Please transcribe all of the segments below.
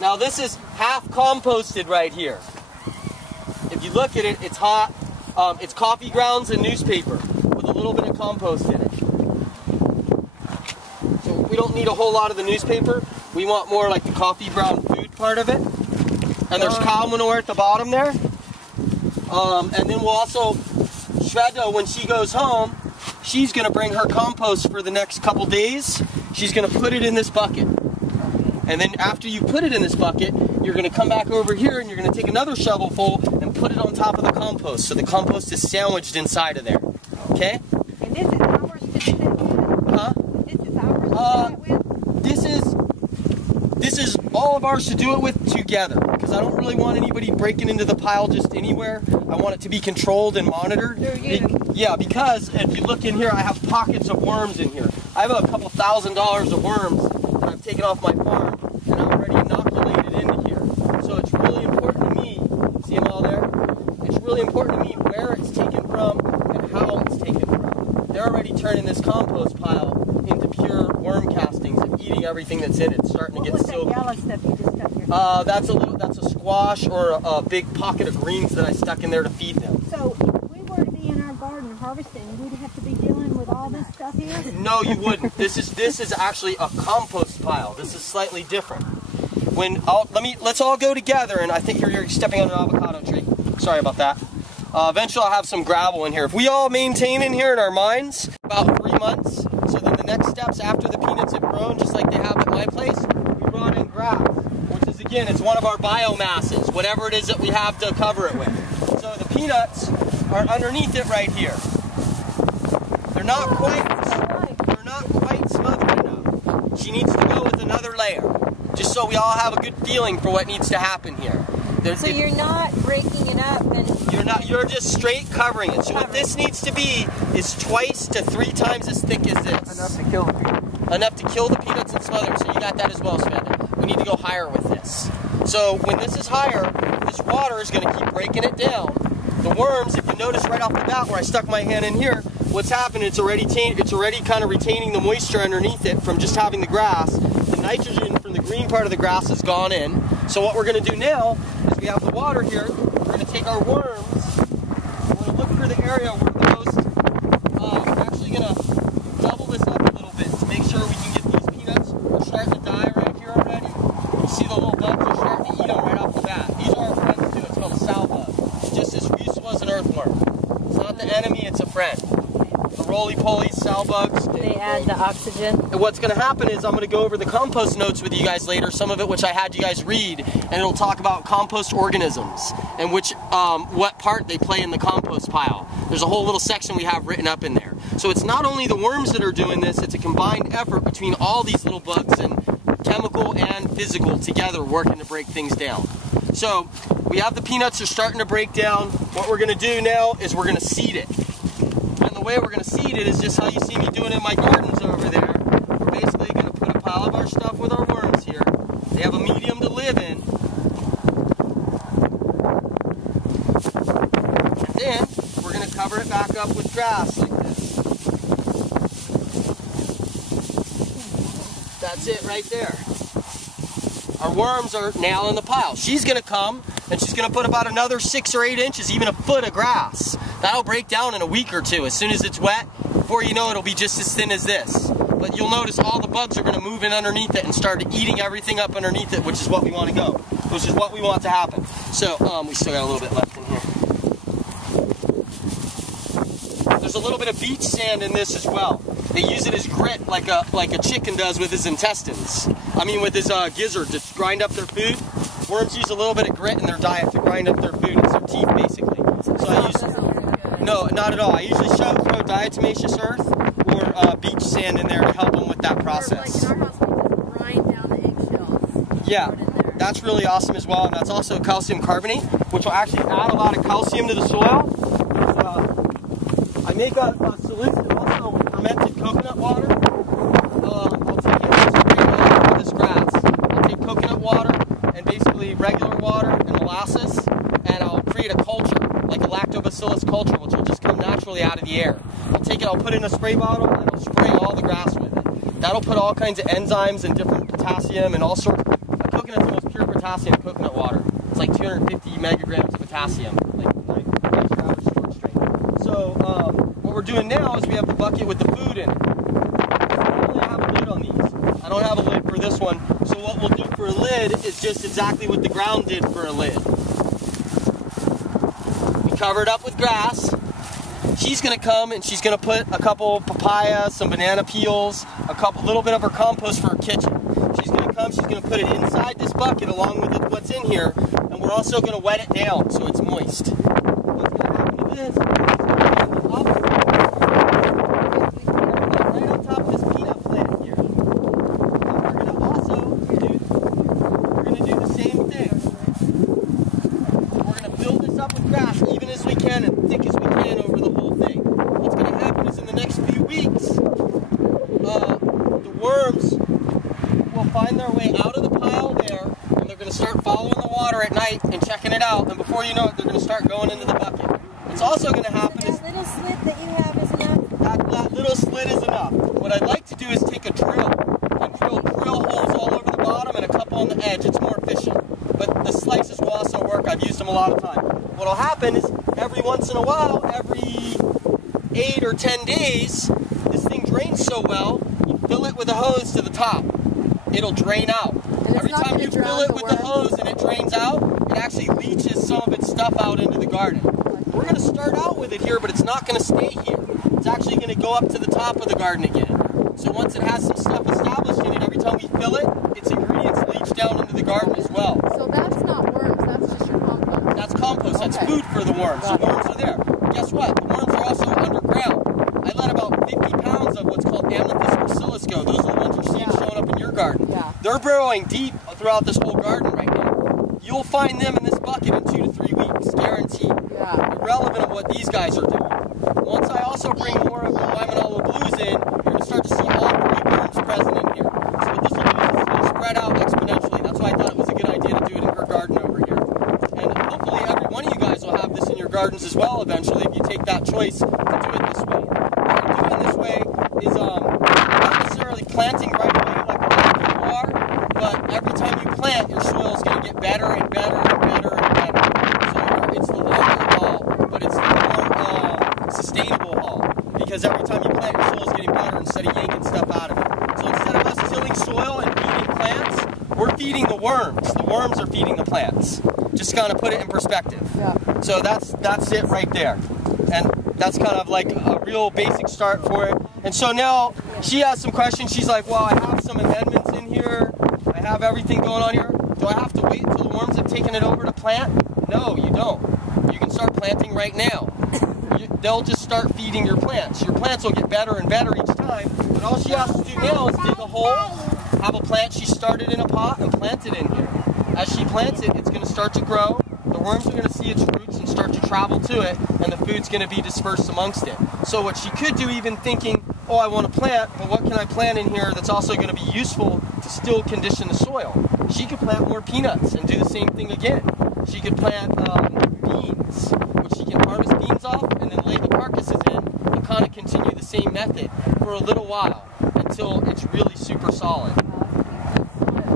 Now this is half composted right here. If you look at it, it's hot. It's coffee grounds and newspaper with a little bit of compost in it. So we don't need a whole lot of the newspaper. We want more like the coffee ground food part of it. And there's cow manure at the bottom there. And then we'll also, Shredda, when she goes home, she's going to bring her compost for the next couple days. She's going to put it in this bucket. And then after you put it in this bucket, you're going to come back over here and you're going to take another shovelful and put it on top of the compost. So the compost is sandwiched inside of there. Okay? And this is ours to do that with? Huh? This is ours to do that with? This is all of ours to do it with together. Because I don't really want anybody breaking into the pile just anywhere. I want it to be controlled and monitored. Yeah, because if you look in here, I have pockets of worms in here. I have a couple $1,000s of worms that I've taken off my farm and I've already inoculated into here. So it's really important to me, see them all there? It's really important to me where it's taken from and how it's taken from. They're already turning this compost pile into pure worm castings and eating everything that's in it. It's starting to get so... What was that yellow stuff you just stuck here? That's a squash or a big pocket of greens that I stuck in there to feed them. So if we were to be in our garden harvesting, we'd have to be dealing with all this stuff here? No, you wouldn't. This is actually a compost pile. This is slightly different. Let's all go together, and I think you're stepping on an avocado tree. Sorry about that. Eventually I'll have some gravel in here. If we all maintain in here in our minds about 3 months, so then the next steps after the peanuts have grown, just like they have at my place, we brought in grass, which is, again, it's one of our biomasses, whatever it is that we have to cover it with. So the peanuts are underneath it right here. They're not quite smothered enough. She needs to go with another layer, just so we all have a good feeling for what needs to happen here. So you're not breaking it up and... You're just straight covering it. So what this needs to be is 2 to 3 times as thick as this. Enough to kill the peanuts. Enough to kill the peanuts and smother them. So you got that as well, Savannah. We need to go higher with this. So when this is higher, this water is going to keep breaking it down. The worms, if you notice right off the bat where I stuck my hand in here, what's happened, it's already kind of retaining the moisture underneath it from just having the grass. The nitrogen from the green part of the grass has gone in. So what we're going to do now is we have the water here. We're going to take our worms. We're going to look for the area where the most, we're actually going to double this up a little bit to make sure we can get these peanuts. They're starting to die right here already. You see the little bugs are starting to eat them right off the bat. These are our friends too. It's called a sow bug. It's just as useful as an earthworm. It's not the enemy, it's a friend. The roly-poly sow bugs. They add the oxygen. And what's going to happen is I'm going to go over the compost notes with you guys later, some of it which I had you guys read, and it'll talk about compost organisms and what part they play in the compost pile. There's a whole little section we have written up in there. So it's not only the worms that are doing this, it's a combined effort between all these little bugs and chemical and physical together working to break things down. So we have the peanuts are starting to break down. What we're going to do now is we're going to seed it. And the way we're going to seed it is just how you see me doing in my gardens over there. We're basically going to put a pile of our stuff with our worms here. They have a medium to live in. And then we're going to cover it back up with grass like this. That's it right there. Our worms are now in the pile. She's going to come and she's going to put about another 6 or 8 inches, even a foot of grass. That'll break down in a week or two. As soon as it's wet, before you know it, it'll be just as thin as this. But you'll notice all the bugs are going to move in underneath it and start eating everything up underneath it, which is what we want to go, which is what we want to happen. So, we still got a little bit left in here. There's a little bit of beach sand in this as well. They use it as grit like a chicken does with his intestines. I mean with his gizzard to grind up their food. Worms use a little bit of grit in their diet to grind up their food. It's their teeth basically. So I use, no, not at all. I usually throw diatomaceous earth or beach sand in there to help them with that process. Like in our house, we just grind down the eggshells. Yeah, that's really awesome as well. And that's also calcium carbonate, which will actually add a lot of calcium to the soil. I make a solution also with fermented coconut water. I'll take it and spray it all over this grass. I'll take coconut water and basically regular water and molasses, and I'll create a culture, like a lactobacillus culture, which will just come naturally out of the air. I'll take it, I'll put it in a spray bottle, and I'll spray all the grass with it. That'll put all kinds of enzymes and different potassium and all sorts. Coconut's the most pure potassium in coconut water. It's like 250 megagrams of potassium, like your average storage strength. So what we're doing now is we have the bucket with the food in it. I don't really have a lid on these. I don't have a lid for this one. So what we'll do for a lid is just exactly what the ground did for a lid. We cover it up with grass. She's going to come and she's going to put a couple papayas, some banana peels, a little bit of her compost for her kitchen. She's going to come, she's going to put it inside this bucket along with what's in here, and we're also going to wet it down so it's moist. What's going to happen to this? Right on top of this peanut plant here. We're going to also do the same thing. We're going to build this up with grass even as we can and thick as we can over the whole thing. What's going to happen is in the next few weeks, the worms will find their way out of the pile there, and they're going to start following the water at night and checking it out, and before you know it, they're going to start going into the bucket. What's also going to happen is that little slit that you have is enough? that little slit is enough. What I'd like to do is take a drill and drill holes all over the bottom and a couple on the edge. It's more efficient. But the slices will also work. I've used them a lot of time. What'll happen is every once in a while, every 8 or 10 days, this thing drains so well, you fill it with a hose to the top. It'll drain out. Every time you fill it with the hose and it drains out, it actually leaches some of its stuff out into the garden. We're going to start out with it here, but it's not going to stay here. It's actually going to go up to the top of the garden again. So once it has some stuff established in it, every time we fill it, its ingredients leach down into the garden as well. So that's not worms, that's just your compost. That's compost. That's food for the worms. The worms are there. But guess what? The worms are also underground. I let about 50 pounds of what's called Amethys bacillus go. Those are the ones you're seeing showing up in your garden. Yeah. They're burrowing deep throughout this whole garden right now. You'll find them in this bucket in 2 to 3 weeks, guaranteed. Yeah. Irrelevant of what these guys are doing. Once I also bring more of the Limonella blues in, you're going to start to see all 3 worms present in here. So what this will do is it's going to spread out exponentially. That's why I thought it was a good idea to do it in your garden over here. And hopefully every one of you guys will have this in your gardens as well eventually if you take that choice to do it this way. What you're doing this way is not necessarily planting right away like a lot of people are, but every time you plant, your soil is going to get better and better and better and better. So it's the longer haul, but it's the more sustainable haul, because every time you plant, your soil is getting better instead of yanking stuff out of it. So instead of us tilling soil and feeding plants, we're feeding the worms. The worms are feeding the plants. Just kind of put it in perspective. Yeah. So that's it right there. And that's kind of like a real basic start for it. And so now she has some questions. She's like, well, I have some amendments in here. I have everything going on here. Do I have to wait until the worms have taken it over to plant? No, you don't. You can start planting right now. They'll just start feeding your plants. Your plants will get better and better each time. But all she has to do now is dig a hole, have a plant she started in a pot, and plant it in here. As she plants it, it's going to start to grow. The worms are going to see its roots and start to travel to it, and the food's going to be dispersed amongst it. So what she could do, even thinking, oh, I want to plant, but what can I plant in here that's also going to be useful to still condition the soil? She could plant more peanuts and do the same thing again. She could plant beans, which she can harvest beans off and then lay the carcasses in and kind of continue the same method for a little while until it's really super solid.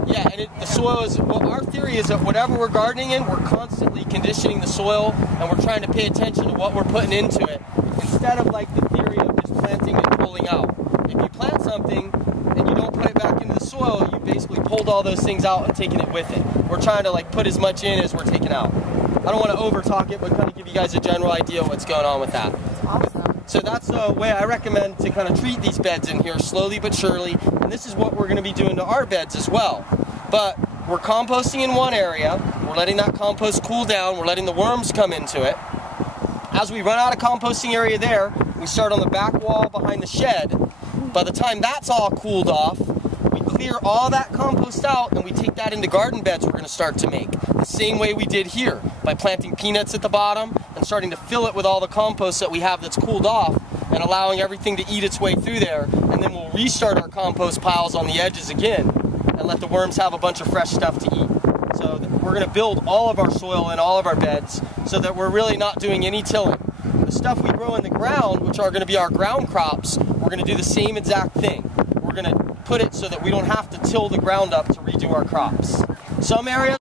Yeah, and the soil is, well, our theory is that whatever we're gardening in, we're constantly conditioning the soil, and we're trying to pay attention to what we're putting into it, instead of like the theory of just planting and pulling out. If you plant something and you don't put it back into the soil, you basically pulled all those things out and taken it with it. We're trying to like put as much in as we're taking out. I don't want to over talk it, but kind of give you guys a general idea of what's going on with that. Awesome. So that's the way I recommend to kind of treat these beds in here, slowly but surely. And this is what we're going to be doing to our beds as well. But we're composting in one area. We're letting that compost cool down. We're letting the worms come into it. As we run out of composting area there, we start on the back wall behind the shed. By the time that's all cooled off, we clear all that compost out and we take that into garden beds we're going to start to make. The same way we did here, by planting peanuts at the bottom and starting to fill it with all the compost that we have that's cooled off and allowing everything to eat its way through there. And then we'll restart our compost piles on the edges again and let the worms have a bunch of fresh stuff to eat. So we're going to build all of our soil in all of our beds so that we're really not doing any tilling. The stuff we grow in the ground, which are going to be our ground crops, we're going to do the same exact thing. We're going to put it so that we don't have to till the ground up to redo our crops. Some areas